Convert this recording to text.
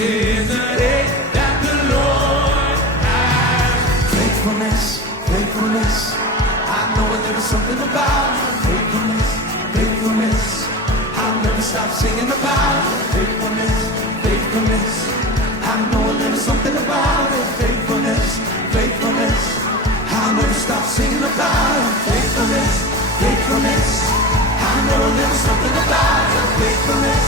is the day that the Lord has. Faithfulness, faithfulness. I know there is something about faithfulness, faithfulness. I'll never stop singing about faithfulness, faithfulness. I know there is something about it. Faithfulness, faithfulness. I'll never stop singing about it. Faithfulness, faithfulness. I know there is something about it. Faithfulness.